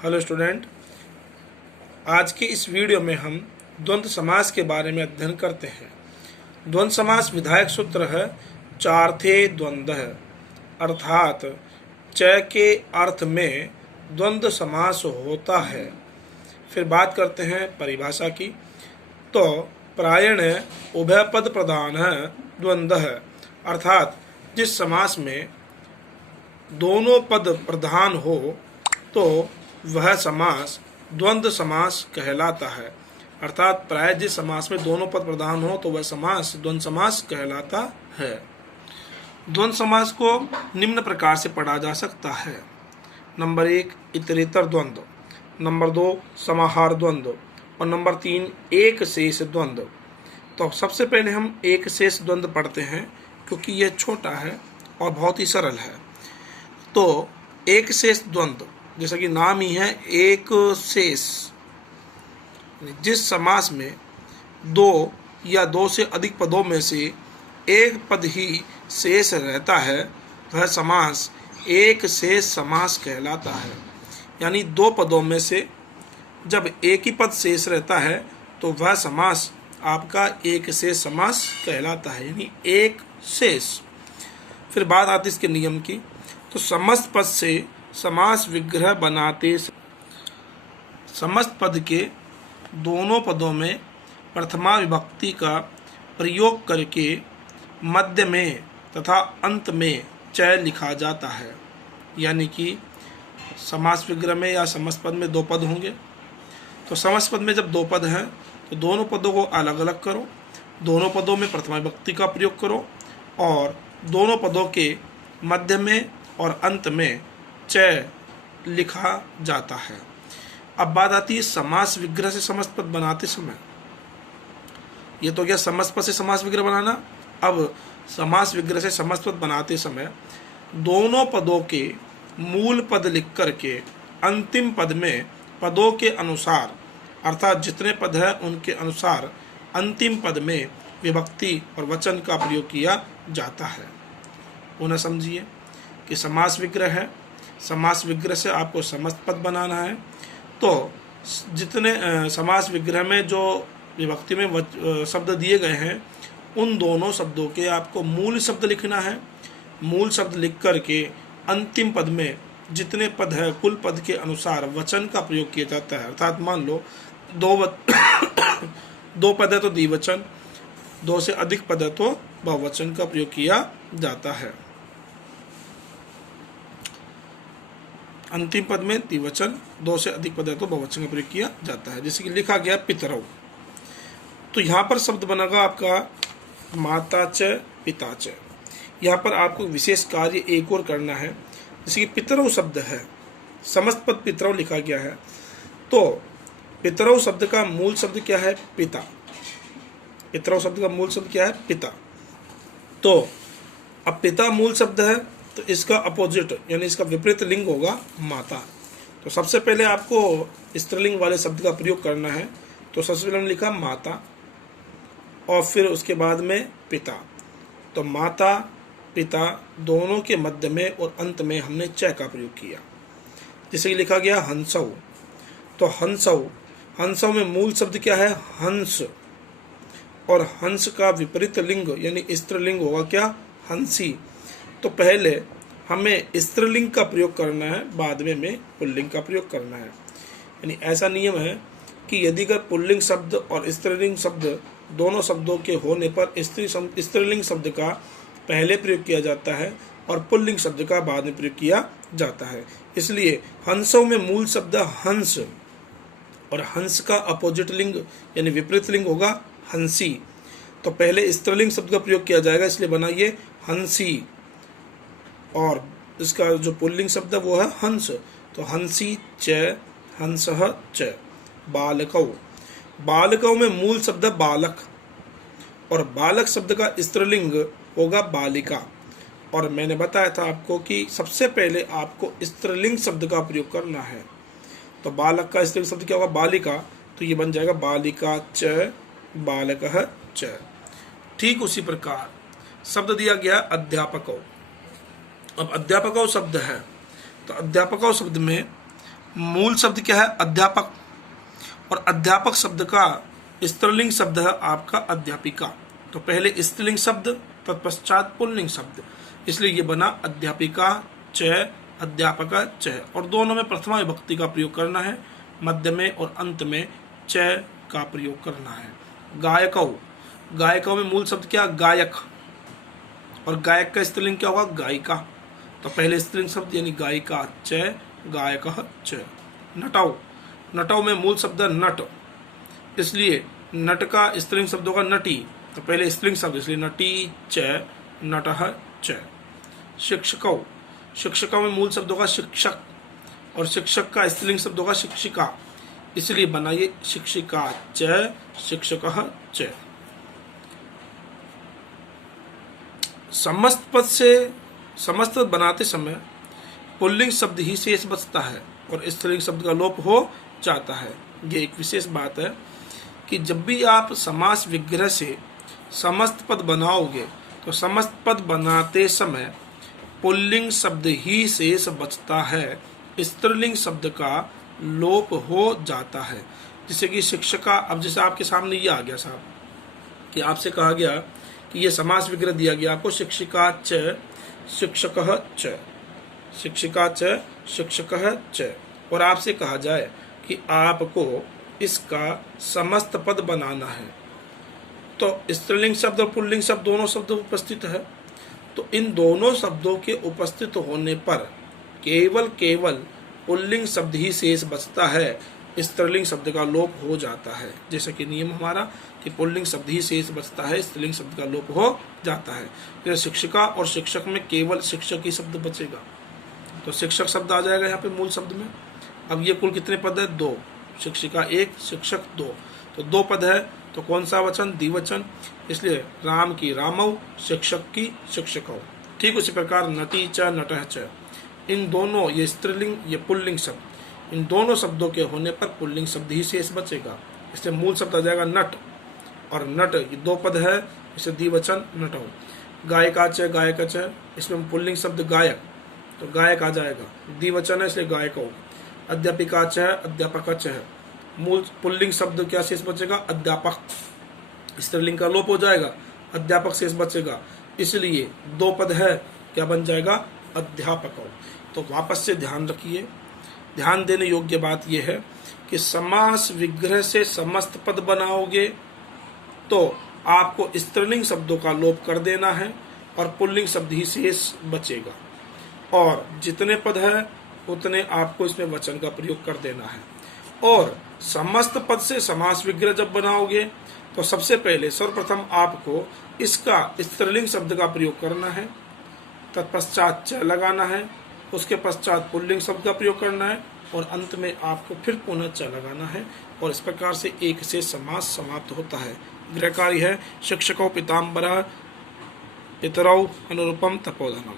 Hello student, आज के इस वीडियो में हम द्वंद्व समास के बारे में अध्ययन करते हैं। द्वंद्व समास विधायक सूत्र है चार्थे द्वंद्व, अर्थात च के अर्थ में द्वंद्व समास होता है। फिर बात करते हैं परिभाषा की। तो प्रायण उभय पद प्रधान द्वंद्व है, अर्थात जिस समास में दोनों पद प्रधान हो तो वह समास द्वंद्व समास कहलाता है। अर्थात प्राय जिस समास में दोनों पद प्रधान हो तो वह समास द्वंद्व समास कहलाता है। द्वंद्व समास को निम्न प्रकार से पढ़ा जा सकता है। नंबर 1 इतरेतर द्वंद्व, नंबर 2 समाहार द्वंद्व और नंबर 3 एक शेष द्वंद्व। तो सबसे पहले हम एक शेष द्वंद्व पढ़ते हैं क्योंकि यह छोटा है और बहुत ही सरल है। तो एक शेष द्वंद्व जैसा कि नाम ही है एक शेष, जिस समास में दो या दो से अधिक पदों में से एक पद ही शेष रहता है वह समास एक शेष समास कहलाता है। यानी दो पदों में से जब एक ही पद शेष रहता है तो वह समास आपका एक शेष समास कहलाता है, यानी एक शेष। फिर बात आती इसके नियम की। तो समस्त पद से समास विग्रह बनाते समस्त पद के दोनों पदों में प्रथमा विभक्ति का प्रयोग करके मध्य में तथा अंत में च लिखा जाता है। यानी कि समास विग्रह में या समस्त पद में दो पद होंगे, तो समस्त पद में जब दो पद हैं तो दोनों पदों को अलग अलग करो, दोनों पदों में प्रथमा विभक्ति का प्रयोग करो और दोनों पदों के मध्य में और अंत में च लिखा जाता है। अब बात आती है समास विग्रह से समस्त पद बनाते समय। ये तो क्या समस्त पद से समास विग्रह बनाना। अब समास विग्रह से समस्त पद बनाते समय दोनों पदों के मूल पद लिख करके अंतिम पद में पदों के अनुसार, अर्थात जितने पद हैं उनके अनुसार अंतिम पद में विभक्ति और वचन का प्रयोग किया जाता है। पुनः समझिए कि समास विग्रह है, समास विग्रह से आपको समस्त पद बनाना है। तो जितने समास विग्रह में जो विभक्ति में शब्द दिए गए हैं उन दोनों शब्दों के आपको मूल शब्द लिखना है। मूल शब्द लिख करके अंतिम पद में जितने पद है कुल पद के अनुसार वचन का प्रयोग किया जाता है। अर्थात मान लो दो पद है तो द्विवचन, दो से अधिक पद है तो बहुवचन का प्रयोग किया जाता है। अंतिम पद में द्विवचन, दो से अधिक पद है तो बहुवचन का प्रयोग किया जाता है। जैसे कि लिखा गया पितरौ, तो यहाँ पर शब्द बनेगा आपका माता च पिता च। यहाँ पर आपको विशेष कार्य एक और करना है। जैसे कि पितरौ शब्द है, समस्त पद पितरौ लिखा गया है, तो पितरौ शब्द का मूल शब्द क्या है? पिता। पितरौ शब्द का मूल शब्द क्या है? पिता। तो अब पिता मूल शब्द है तो इसका अपोजिट यानी इसका विपरीत लिंग होगा माता। तो सबसे पहले आपको स्त्रीलिंग वाले शब्द का प्रयोग करना है। तो सबसे पहले हमने लिखा माता और फिर उसके बाद में पिता। तो माता पिता दोनों के मध्य में और अंत में हमने च का प्रयोग किया। जैसे कि लिखा गया हंसौ, तो हंसौ में मूल शब्द क्या है? हंस। और हंस का विपरीत लिंग यानी स्त्रीलिंग होगा क्या? हंसी। तो पहले हमें स्त्रीलिंग का प्रयोग करना है, बाद में हमें पुल्लिंग का प्रयोग करना है। यानी ऐसा नियम है कि यदि अगर पुल्लिंग शब्द और स्त्रीलिंग शब्द दोनों शब्दों के होने पर स्त्रीलिंग शब्द का पहले प्रयोग किया जाता है और पुल्लिंग शब्द का बाद में प्रयोग किया जाता है। इसलिए हंसों में मूल शब्द हंस और हंस का अपोजिट लिंग यानी विपरीत लिंग होगा हंसी। तो पहले स्त्रीलिंग शब्द का प्रयोग किया जाएगा, इसलिए बना ये हंसी। और इसका जो पुल्लिंग शब्द है वो है हंस। तो हंसी च हंसः च। बालकौ, बालकौ में मूल शब्द है बालक और बालक शब्द का स्त्रीलिंग होगा बालिका। और मैंने बताया था आपको कि सबसे पहले आपको स्त्रीलिंग शब्द का प्रयोग करना है। तो बालक का स्त्रीलिंग शब्द क्या होगा? बालिका। तो ये बन जाएगा बालिका च बालकः च। ठीक उसी प्रकार शब्द दिया गया अध्यापकौ। अब अध्यापकौ शब्द है तो अध्यापकौ शब्द में मूल शब्द क्या है? अध्यापक, और अध्यापक शब्द का स्त्रीलिंग शब्द है आपका अध्यापिका। तो पहले स्त्रीलिंग शब्द तत्पश्चात पुल्लिंग शब्द, इसलिए ये बना अध्यापिका च अध्यापका च, और दोनों में प्रथमा विभक्ति का प्रयोग करना है, मध्य में और अंत में च का प्रयोग करना है। गायकौ, गायकौ में मूल शब्द क्या? गायक, और गायक का स्त्रीलिंग क्या होगा? गायिका। तो पहले स्त्रीलिंग शब्द यानी गायिका च गायकः च। नटौ, नटौ में मूल शब्द नट, इसलिए नट का स्त्रीलिंग शब्द होगा नटी। तो पहले स्त्रीलिंग शब्द इसलिए नटी च नटः च। शिक्षकौ, शिक्षकों में मूल शब्द होगा शिक्षक, और शिक्षक का स्त्रीलिंग शब्द होगा शिक्षिका, इसलिए बनाइए शिक्षिका च शिक्षकः च। समस्त पद से समस्त पद बनाते समय पुल्लिंग शब्द ही शेष बचता है और स्त्रीलिंग शब्द का लोप हो जाता है। ये एक विशेष बात है कि जब भी आप समास विग्रह से समस्त पद बनाओगे तो समस्त पद बनाते समय पुल्लिंग शब्द ही शेष बचता है, स्त्रीलिंग शब्द का लोप हो जाता है। जैसे कि शिक्षिका, अब जैसे आपके सामने ये आ गया साहब कि आपसे कहा गया कि ये समास विग्रह दिया गया आपको, शिक्षिका च शिक्षकः च, शिक्षिका च शिक्षकः च, और आपसे कहा जाए कि आपको इसका समस्त पद बनाना है, तो स्त्रीलिंग शब्द और पुल्लिंग शब्द दोनों शब्द उपस्थित है। तो इन दोनों शब्दों के उपस्थित होने पर केवल पुल्लिंग शब्द ही शेष बचता है, स्त्रीलिंग शब्द का लोप हो जाता है। जैसा कि नियम हमारा कि पुल्लिंग शब्द ही शेष बचता है, स्त्रीलिंग शब्द का लोप हो जाता है। तो शिक्षिका और शिक्षक में केवल शिक्षक ही शब्द बचेगा, तो शिक्षक शब्द आ जाएगा यहाँ पे मूल शब्द में। अब ये कुल कितने पद है? 2, शिक्षिका 1 शिक्षक 2, तो 2 पद है, तो कौन सा वचन? द्विवचन, इसलिए राम की रामौ, शिक्षक की शिक्षकौ। ठीक उसी प्रकार नटी च नटः च, इन दोनों, ये स्त्रीलिंग ये पुल्लिंग शब्द, इन दोनों शब्दों के होने पर पुल्लिंग शब्द ही शेष बचेगा, इसलिए मूल शब्द आ जाएगा नट, और नट ये 2 पद है, इससे द्विवचन नटौ। गायिका च गायक च, इसमें पुल्लिंग शब्द गायक, तो गायक आ जाएगा, द्विवचन है इसलिए गायकौ। अध्यापिका च अध्यापक च, मूल पुल्लिंग शब्द क्या शेष बचेगा? अध्यापक, स्त्रीलिंग का लोप हो जाएगा, अध्यापक शेष बचेगा, इसलिए 2 पद है, क्या बन जाएगा? अध्यापकौ। तो वापस से ध्यान रखिए, ध्यान देने योग्य बात यह है कि समास विग्रह से समस्त पद बनाओगे तो आपको स्त्रीलिंग शब्दों का लोप कर देना है और पुल्लिंग शब्द ही शेष बचेगा, और जितने पद है उतने आपको इसमें वचन का प्रयोग कर देना है। और समस्त पद से समास विग्रह जब बनाओगे तो सबसे पहले सर्वप्रथम आपको इसका स्त्रीलिंग शब्द का प्रयोग करना है, तत्पश्चात च लगाना है, उसके पश्चात पुल्लिंग शब्द का प्रयोग करना है, और अंत में आपको फिर पुनः च लगाना है, और इस प्रकार से एक से समास समाप्त होता है। गृहकार्य है शिक्षकौ पिताम्बरः पितरौ अनुरूपम तपोधनम।